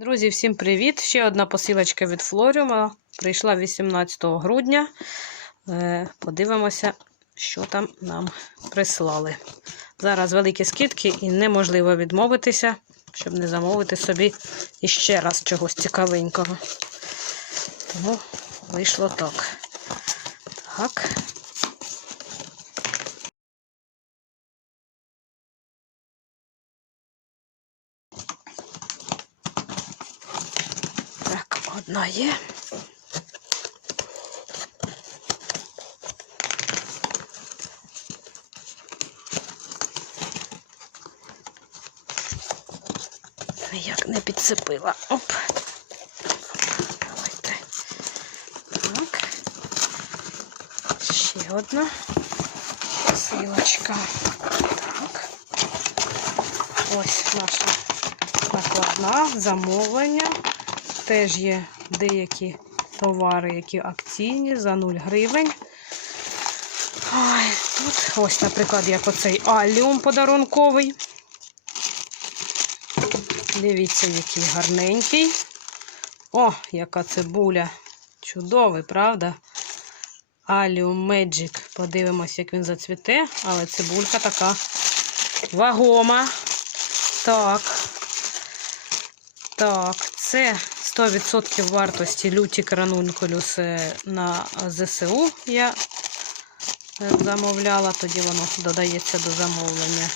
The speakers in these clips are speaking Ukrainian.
Друзі, всім привіт! Ще одна посилочка від Флоріума. Прийшла 18 грудня. Е, Подивимося, що там нам прислали. Зараз великі скидки і неможливо відмовитися, щоб не замовити собі іще раз чогось цікавенького. Тому вийшло так. Так. Так, одна є. Ніяк не підцепила. Оп. Давайте. Так. Ще одна посилочка. Так. Ось наша накладна замовлення. Теж є деякі товари, які акційні за 0 гривень. Ой, тут ось, наприклад, як оцей аліум подарунковий. Дивіться, який гарненький. О, яка цибуля. Чудовий, правда? Аліум Magic. Подивимось, як він зацвіте, але цибулька така вагома. Так. Так, це 100% вартості люті кранункулюс е, на ЗСУ я е, замовляла, тоді воно додається до замовлення.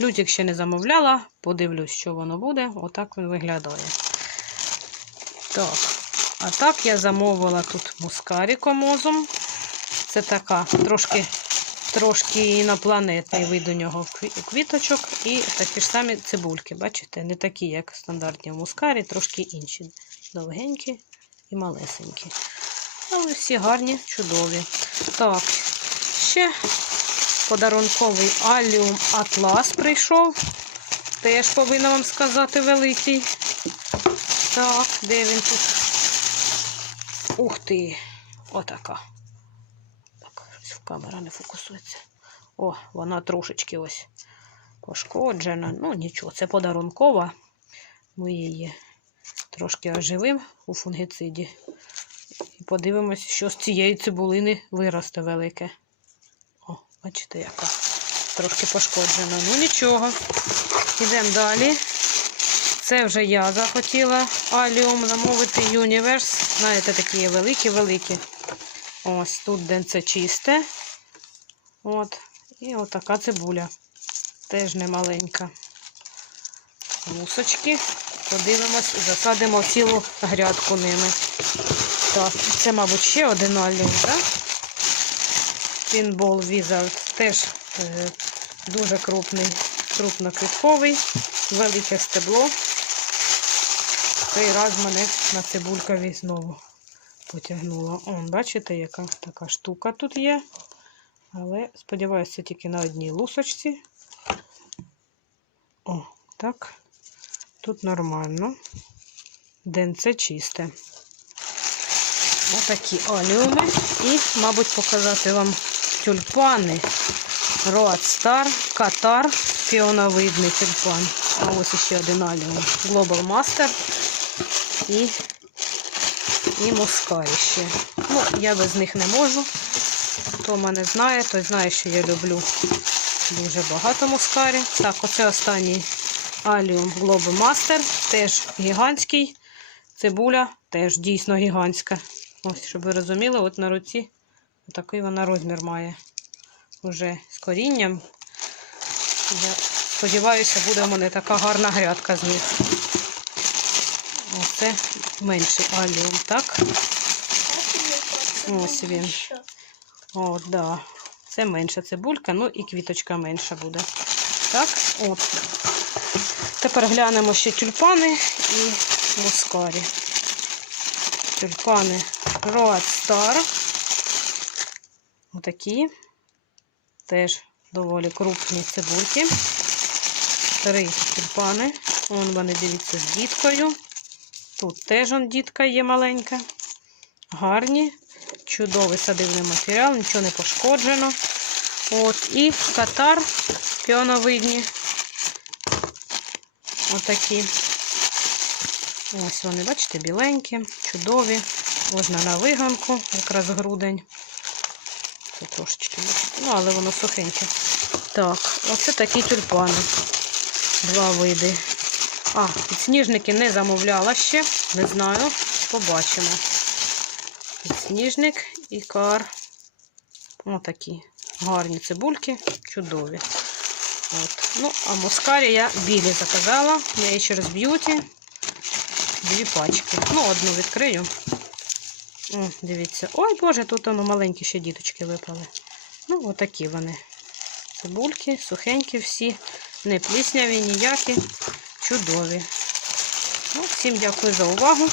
Лютик ще не замовляла, подивлюсь, що воно буде. Отак він виглядає. Так, а так я замовила тут мускарі комозум. Це така трошки трошки інопланетний вид у нього квіточок і такі ж самі цибульки. Бачите, не такі, як стандартні в мускарі, трошки інші. Довгенькі і малесенькі. Але всі гарні, чудові. Так, ще подарунковий аліум Атлас прийшов. Теж повинна вам сказати великий. Так, де він тут? Ух ти! Отака. Так, камера не фокусується. О, вона трошечки ось пошкоджена. Ну, нічого, це подарункова. Ми її трошки оживимо у фунгициді. І подивимось, що з цієї цибулини виросте велике. О, бачите, яка трошки пошкоджена. Ну, нічого. Йдемо далі. Це вже я захотіла аліум замовити Universe. Знаєте, такі великі-великі. Ось тут де чисте. От. І отака цибуля. Теж немаленька. Мусочки. Подивимось, засадимо цілу грядку ними. Так, це, мабуть, ще один аліум, так? Pinball Wizard. Теж е, дуже крупний, крупноквітковий, велике стебло. Цей раз мене на цибулькові знову потягнула. Он, бачите, яка така штука тут є. Але, сподіваюся, тільки на одній лусочці. О, так. Тут нормально. Денце чисте. Отакі оліуми. І, мабуть, показати вам тюльпани. Роад Катар, піоновидний тюльпан. А ось ще один аліум. Global Master і, і Москай ще. Ну, я без них не можу. Хто мене знає, той знає, що я люблю дуже багато мускарі. Так, оце останній Allium Globe Master, теж гігантський. Цибуля теж дійсно гігантська. Ось, щоб ви розуміли, от на руці такий вона розмір має. Уже з корінням. Я сподіваюся, буде в мене така гарна грядка з них. Оце менший аліум, так? Ось він. О, да. Це менша цибулька, ну і квіточка менша буде. Так, от. Тепер глянемо ще тюльпани і мускарі. Тюльпани Road Star. Отакі. Теж доволі крупні цибульки. Три тюльпани. Вон вони, дивіться, з діткою. Тут теж он дітка є маленька. Гарні. Чудовий садивний матеріал, нічого не пошкоджено. От, і катар піоновидні. Отакі. Ось вони, бачите, біленькі, чудові. Можна на виганку, якраз грудень. Це трошечки, ну, але воно сухеньке. Так, оце такі тюльпани. Два види. А, підсніжники не замовляла ще. Не знаю. Побачимо. Підсніжник і кар. Отакі гарні цибульки, чудові. От. Ну, а москарі я білі заказала. Я її через б'юті. Дві пачки. Ну, одну відкрию. О, дивіться. Ой, Боже, тут воно маленькі ще діточки випали. Ну, отакі вони. Цибульки, сухенькі всі, не плісняві ніякі, чудові. Ну, всім дякую за увагу.